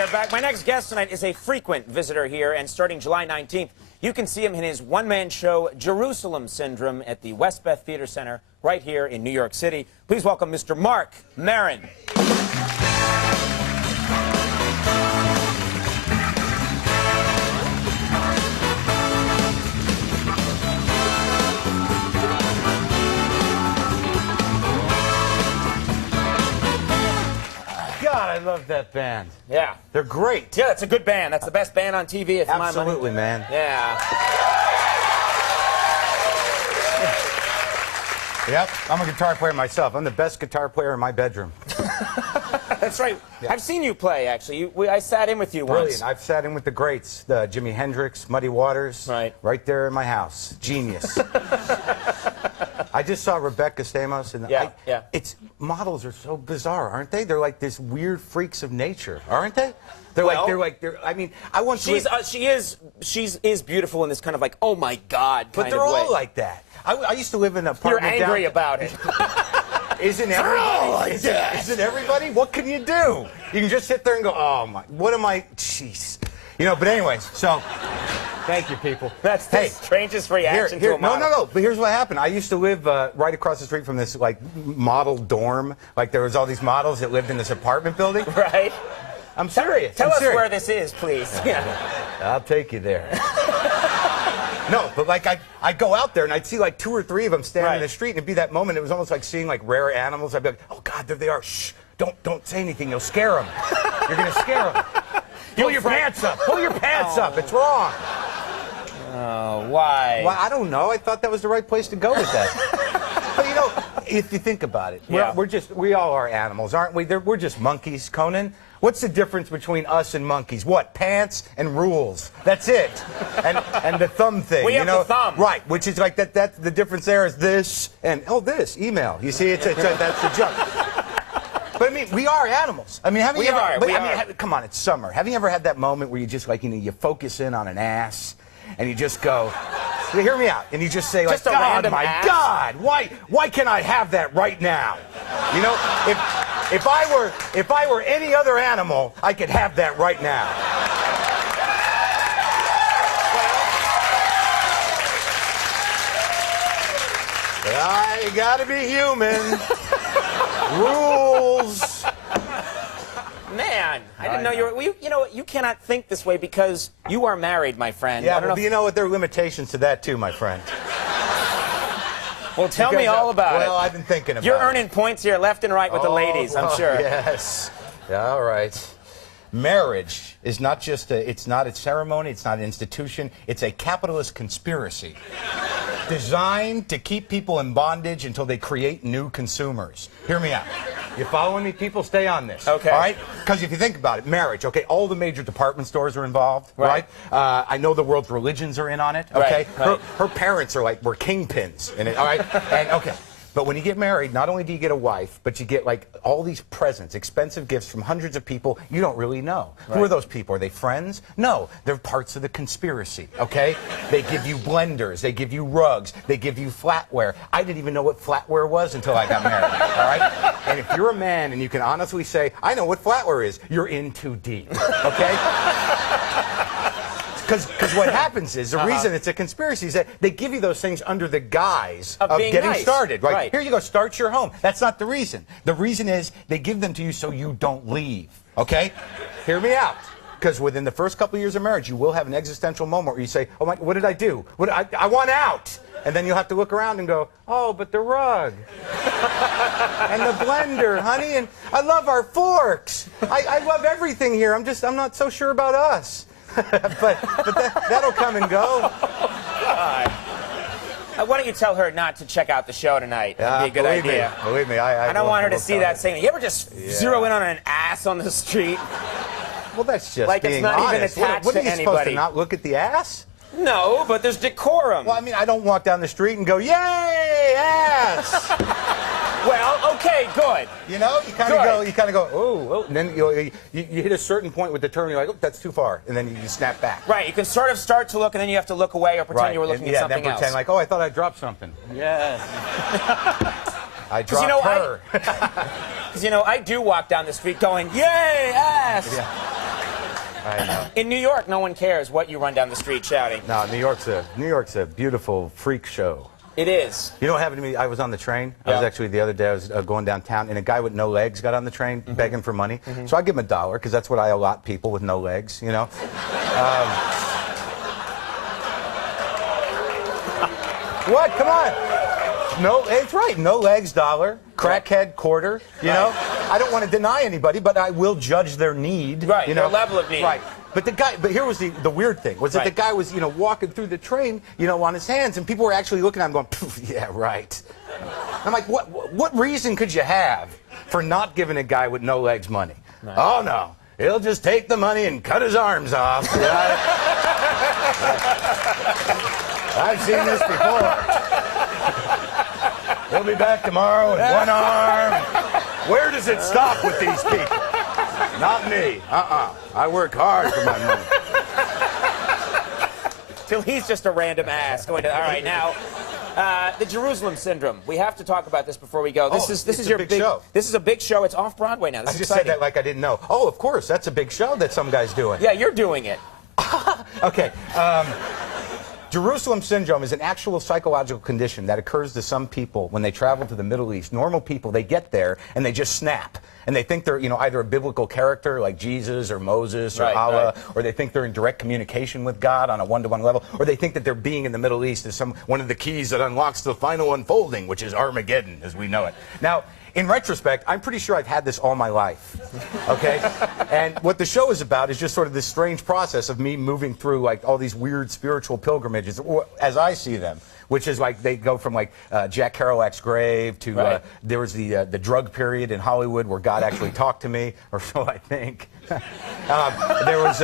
we are back. My next guest tonight is a frequent visitor here, and starting July 19th, you can see him in his one-man show, Jerusalem Syndrome, at the Westbeth Theater Center right here in New York City. Please welcome Mr. Marc Maron. God, I love that band. Yeah. They're great. Yeah, it's a good band. That's the best band on TV, if my money. Absolutely, man. Yeah. Yep, I'm a guitar player myself. I'm the best guitar player in my bedroom. That's right. Yeah. I've seen you play, actually. I sat in with you once. Brilliant. I've sat in with the greats, the Jimi Hendrix, Muddy Waters. Right there in my house. Genius. I just saw Rebecca Stamos, and yeah. Models are so bizarre, aren't they? They're like this weird freaks of nature, aren't they? They're I mean, I want to. She is beautiful in this kind of like, oh my God, but kind they're of way. all like that. I used to live in an apartment. You're angry about it. Isn't everybody? Isn't everybody? What can you do? You can just sit there and go, oh my, what am I? Jeez, you know. But anyways, so. Thank you, people. That's the strangest reaction to a model. No. But here's what happened. I used to live right across the street from this like model dorm. Like there was all these models that lived in this apartment building. Right. I'm serious. Tell us where this is, please. Yeah. I'll take you there. No, but like I'd go out there and I'd see like 2 or 3 of them standing in the street, and it'd be that moment. It was almost like seeing like rare animals. I'd be like, oh God, there they are. Shh, don't say anything. You'll scare them. You're gonna scare them. Pull your pants up. Pull your pants up. It's wrong. Why? Well, I don't know. I thought that was the right place to go with that. But you know, if you think about it, we all are animals, aren't we? We're just monkeys, Conan. What's the difference between us and monkeys? What? Pants and rules. That's it. And the thumb thing. We have the thumb. Right, which is like that's the difference there is this and this email. You see, that's the joke. But I mean, we are animals. I mean, haven't you ever? Come on, it's summer. Have you ever had that moment where you just like you focus in on an ass and you just go, hear me out, and you just say like, God, my God, why can't I have that right now? You know, if I were any other animal, I could have that right now. But I gotta be human. Rules. Man, I didn't know you were. You know, you cannot think this way because you are married, my friend. Yeah, but you know what? There are limitations to that too, my friend. Well, tell me all about it. Well, I've been thinking about it. You're earning points here left and right with the ladies, I'm sure. Yes. All right. Marriage is not just it's not a ceremony, it's not an institution, it's a capitalist conspiracy designed to keep people in bondage until they create new consumers. Hear me out. You following me, people? Stay on this. Okay. All right? Because if you think about it, marriage, okay, all the major department stores are involved, right? I know the world's religions are in on it, okay? Right. Her parents are like, were kingpins in it, all right? And, okay. But when you get married, not only do you get a wife, but you get like all these presents, expensive gifts from hundreds of people you don't really know. Right. Who are those people? Are they friends? No, they're parts of the conspiracy, okay? They give you blenders, they give you rugs, they give you flatware. I didn't even know what flatware was until I got married, all right? And if you're a man and you can honestly say, I know what flatware is, you're in too deep, okay? Because what happens is, the reason it's a conspiracy is that they give you those things under the guise of getting started. Right? Here you go, start your home. That's not the reason. The reason is they give them to you so you don't leave, okay? Hear me out. Because within the first couple of years of marriage, you will have an existential moment where you say, oh my, what did I do? I want out. And then you'll have to look around and go, oh, but the rug. And the blender, honey, and I love our forks. I love everything here. I'm not so sure about us. but that'll come and go. God. Why don't you tell her not to check out the show tonight? That'd be a good idea. Believe me, I don't want her to see that saying. You ever just zero in on an ass on the street? Well, that's just like being it's not honest. even attached what are to you anybody. Supposed to not look at the ass? No, but there's decorum. Well, I mean, I don't walk down the street and go, yay, ass. Well, okay, good. You know, you kind of go, oh, and then you hit a certain point with the turn, you're like, oh, that's too far, and then you snap back. Right, you can sort of start to look, and then you have to look away or pretend you were looking at something else. Yeah, then pretend like, oh, I thought I dropped something. Yes. I dropped her. Because, you know, I do walk down the street going, yay, ass. Yeah. I know. In New York, no one cares what you run down the street shouting. No, New York's a beautiful freak show. It is. You know what happened to me? I was on the train. Yeah. I was actually, the other day, I was going downtown, and a guy with no legs got on the train begging for money. So I give him $1, because that's what I allot people with no legs, you know? What? Come on. No, it's right. No legs, $1. Crackhead, $quarter. You know? I don't want to deny anybody, but I will judge their need. Right, you know? their level of need. Right. But here was the weird thing, was that the guy was, walking through the train, on his hands, and people were actually looking at him going, yeah, right. I'm like, what reason could you have for not giving a guy with no legs money? Right. Oh, no. He'll just take the money and cut his arms off. I've seen this before. He'll be back tomorrow with one arm. Where does it stop with these people? Not me. I work hard for my money. Till he's just a random ass going to. All right, now, the Jerusalem Syndrome. We have to talk about this before we go. This is your big show. This is a big show. It's off Broadway now. This is exciting. Said that like I didn't know. Oh, of course, that's a big show that some guy's doing. Yeah, you're doing it. Okay. Jerusalem Syndrome is an actual psychological condition that occurs to some people when they travel to the Middle East. Normal people, they get there and they just snap. And they think they're, either a biblical character like Jesus or Moses or Allah, or they think they're in direct communication with God on a one-to-one level, or they think that their being in the Middle East is one of the keys that unlocks the final unfolding, which is Armageddon as we know it. Now, in retrospect, I'm pretty sure I've had this all my life, okay? And what the show is about is just sort of this strange process of me moving through, like, all these weird spiritual pilgrimages, or, as I see them, which is like they go from like Jack Kerouac's grave to there was the drug period in Hollywood where God actually talked to me, or so I think. There was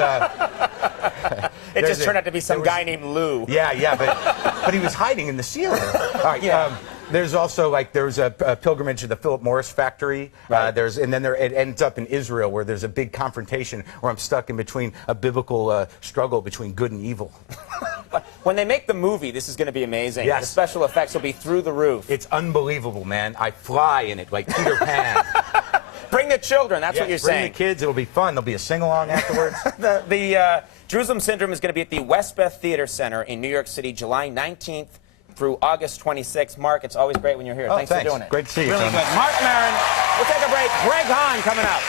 it just turned out to be some guy named Lou. Yeah, but he was hiding in the ceiling. All right. There's also there's a pilgrimage to the Philip Morris factory. And then it ends up in Israel where there's a big confrontation where I'm stuck in between a biblical struggle between good and evil. When they make the movie, this is going to be amazing. Yes. The special effects will be through the roof. It's unbelievable, man. I fly in it like Peter Pan. Bring the children. That's what you're saying. Bring the kids. It'll be fun. There'll be a sing-along afterwards. The Jerusalem Syndrome is going to be at the Westbeth Theater Center in New York City, July 19th through August 26th. Mark, it's always great when you're here. Oh, thanks for doing it. Great to see you. Really good. Marc Maron. We'll take a break. Greg Hahn coming up.